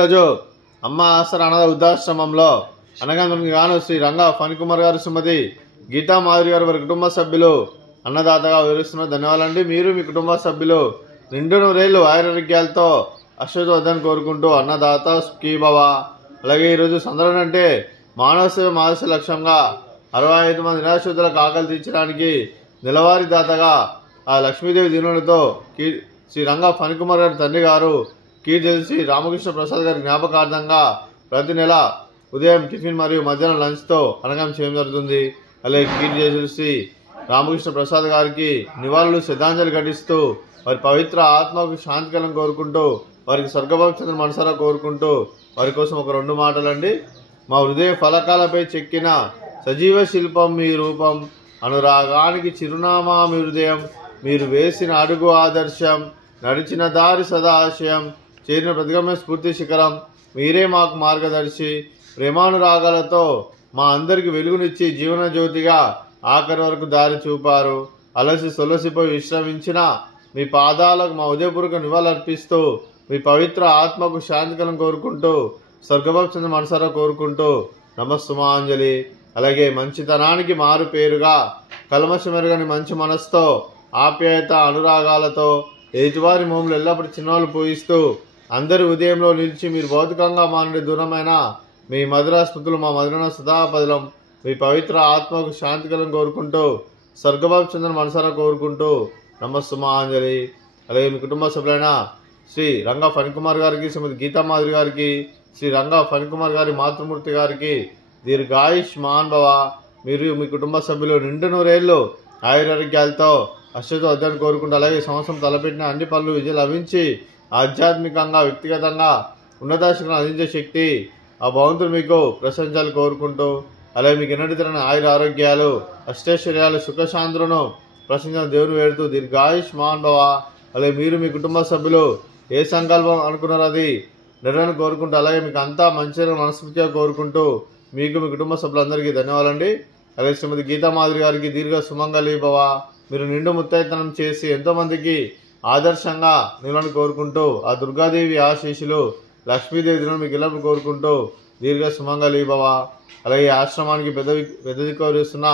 రోజు అమ్మ ఆసర అనాథ వృద్ధాశ్రమంలో అనగానికి గాను శ్రీ రంగా ఫణికుమార్ గారు, శ్రీమతి గీతా మాధురి గారు వారి కుటుంబ సభ్యులు అన్నదాతగా వివరిస్తున్న ధన్యవాదాలండి. మీరు మీ కుటుంబ సభ్యులు నిండు నూరేళ్లు ఆయురారోగ్యాలతో అశ్వతోద్దని కోరుకుంటూ అన్నదాత సుఖీభవ. అలాగే ఈరోజు సందర్భం అంటే మానవ సేవ మానవ లక్ష్యంగా 65 మంది నిరాశ్రితులకు ఆకలి తీర్చడానికి నెలవారీ దాతగా ఆ లక్ష్మీదేవి దీనులతో శ్రీ రంగా ఫణికుమార్ గారి తండ్రి గారు కీర్తి రామకృష్ణ ప్రసాద్ గారి జ్ఞాపకార్థంగా ప్రతి నెల ఉదయం టిఫిన్ మరియు మధ్యాహ్నం లంచ్తో అన్నదానం చేయడం జరుగుతుంది. అలాగే కీర్తి శ్రీ రామకృష్ణ ప్రసాద్ గారికి నివాళులు శ్రద్ధాంజలి ఘటిస్తూ వారి పవిత్ర ఆత్మకు శాంతికరం కోరుకుంటూ వారికి స్వర్గభక్తులను మనసారా కోరుకుంటూ వారి కోసం ఒక 2 మాటలండి. మా హృదయ ఫలకాలపై చెక్కిన సజీవ శిల్పం మీ రూపం, అనురాగానికి చిరునామా మీ హృదయం, మీరు వేసిన అడుగు ఆదర్శం, నడిచిన దారి సదా ఆశయం, చేరిన ప్రతిగమ్య స్ఫూర్తి శిఖరం, మీరే మాకు మార్గదర్శి. ప్రేమానురాగాలతో మా అందరికి వెలుగునిచ్చి జీవన జ్యోతిగా ఆఖరి వరకు దారి చూపారు. అలసి సొలసిపోయి విశ్రమించిన మీ పాదాలకు మా ఉదయపూర్వక నివాళులర్పిస్తూ మీ పవిత్ర ఆత్మకు శాంతికరం కోరుకుంటూ స్వర్గభక్తుని మనసారా కోరుకుంటూ నమస్సుమాంజలి. అలాగే మంచితనానికి మారు పేరుగా కల్మషమెరుగని మంచి మనసుతో ఆప్యాయత అనురాగాలతో ఎదుటివారి మోములు ఎల్లప్పుడూ చిన్నవాళ్ళు పూజిస్తూ అందరి ఉదయంలో నిలిచి మీరు భౌతికంగా మా నుండి దూరమైన మీ మధుర స్మృతులు మా మధురణ సదాపదలం. మీ పవిత్ర ఆత్మకు శాంతికరం కోరుకుంటూ స్వర్గభక్తుని మనసారా కోరుకుంటూ నమస్సుమాంజలి. అలాగే మీ కుటుంబ సభ్యులైన శ్రీ రంగా ఫణికుమార్ గారికి, శ్రీమతి గీతా మాధురి గారికి, శ్రీ రంగా ఫణికుమార్ గారి మాతృమూర్తి గారికి దీర్ఘాయుష్మాన్ భవ. మీరు మీ కుటుంబ సభ్యులు నిండు నూరేళ్లు ఆయురారోగ్యాలతో అశ్వతోద్దని కోరుకుంటూ అలాగే సంవత్సరం తలపెట్టిన అన్ని పనులు విజయం లభించి ఆధ్యాత్మికంగా వ్యక్తిగతంగా ఉన్నతాశిఖరం అందించే శక్తి ఆ భగవంతుడు మీకు ప్రశంసలు కోరుకుంటూ అలాగే మీకు ఎన్నటి తరని ఆయుర ఆరోగ్యాలు అష్టైశ్వర్యాలు సుఖశాంతులను ప్రశంసన దేవుని వేడుతూ దీర్ఘాయుష్మాన్ భవ. అలాగే మీరు మీ కుటుంబ సభ్యులు ఏ సంకల్పం అనుకున్నారో అది నిర్ణయం కోరుకుంటూ అలాగే మీకు అంతా మంచిగా మనస్ఫూర్తిగా కోరుకుంటూ మీకు మీ కుటుంబ సభ్యులందరికీ ధన్యవాదాలండి. అలాగే శ్రీమతి గీతా మాధురి గారికి దీర్ఘ సుమంగళి భవ. మీరు నిండు ముత్తైతనం చేసి ఎంతోమందికి ఆదర్శంగా నిలవని కోరుకుంటూ ఆ దుర్గాదేవి ఆశీస్సులు లక్ష్మీదేవి దినం మీకు ఎల్లప్పుడు కోరుకుంటూ దీర్ఘ సుమంగళి భవ. అలాగే ఆశ్రమానికి పెద్ద దిక్కువరిస్తున్న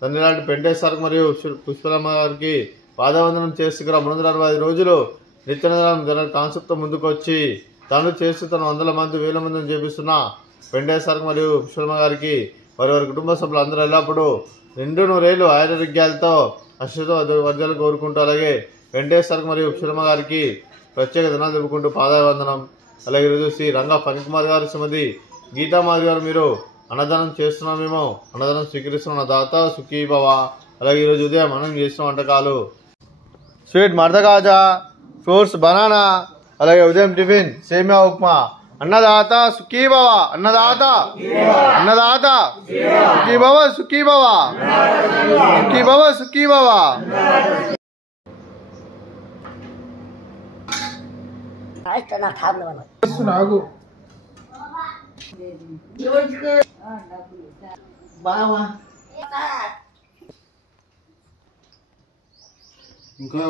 తండ్రి లాంటి పెంటేశ్వరకు మరియు పుష్పలమ్మ గారికి పాదవందనం చేస్తూ 365 రోజులు నిత్యనదనం కాన్సెప్ట్తో ముందుకు వచ్చి తను చేస్తూ తన 100 మంది 1000 మందిని చేపిస్తున్న పెంటేశ్వరకు మరియు పుష్పలమ్మ గారికి వారి కుటుంబ సభ్యులు అందరూ ఎల్లప్పుడూ నిండు నూరేళ్లు ఆయురారోగ్యాలతో అశ్వతోద్యాలు కోరుకుంటూ అలాగే వెంకటేశ్వరకు మరియు పుష్పలమ్మ గారికి ప్రత్యేక ధనాలు చెప్పుకుంటూ పాదావందనం. అలాగే ఈరోజు శ్రీ రంగా ఫణికుమార్ గారు, శ్రీమతి గీతా మాధురి గారు మీరు అన్నదానం చేస్తున్నాం, మేము అన్నదానం స్వీకరిస్తున్నాం. దాత సుఖీభవ. అలాగే ఈరోజు ఉదయం మనం చేసిన వంటకాలు స్వీట్ మర్దగాజా, ఫ్రూట్స్ బనానా, అలాగే ఉదయం టిఫిన్ సేమియా ఉప్మా. అన్నదాత సుఖీభవ, అన్నదాత అన్నదాత సుఖీభవ సుఖీభవ సుఖీభవ సుఖీభవ. ఇంకా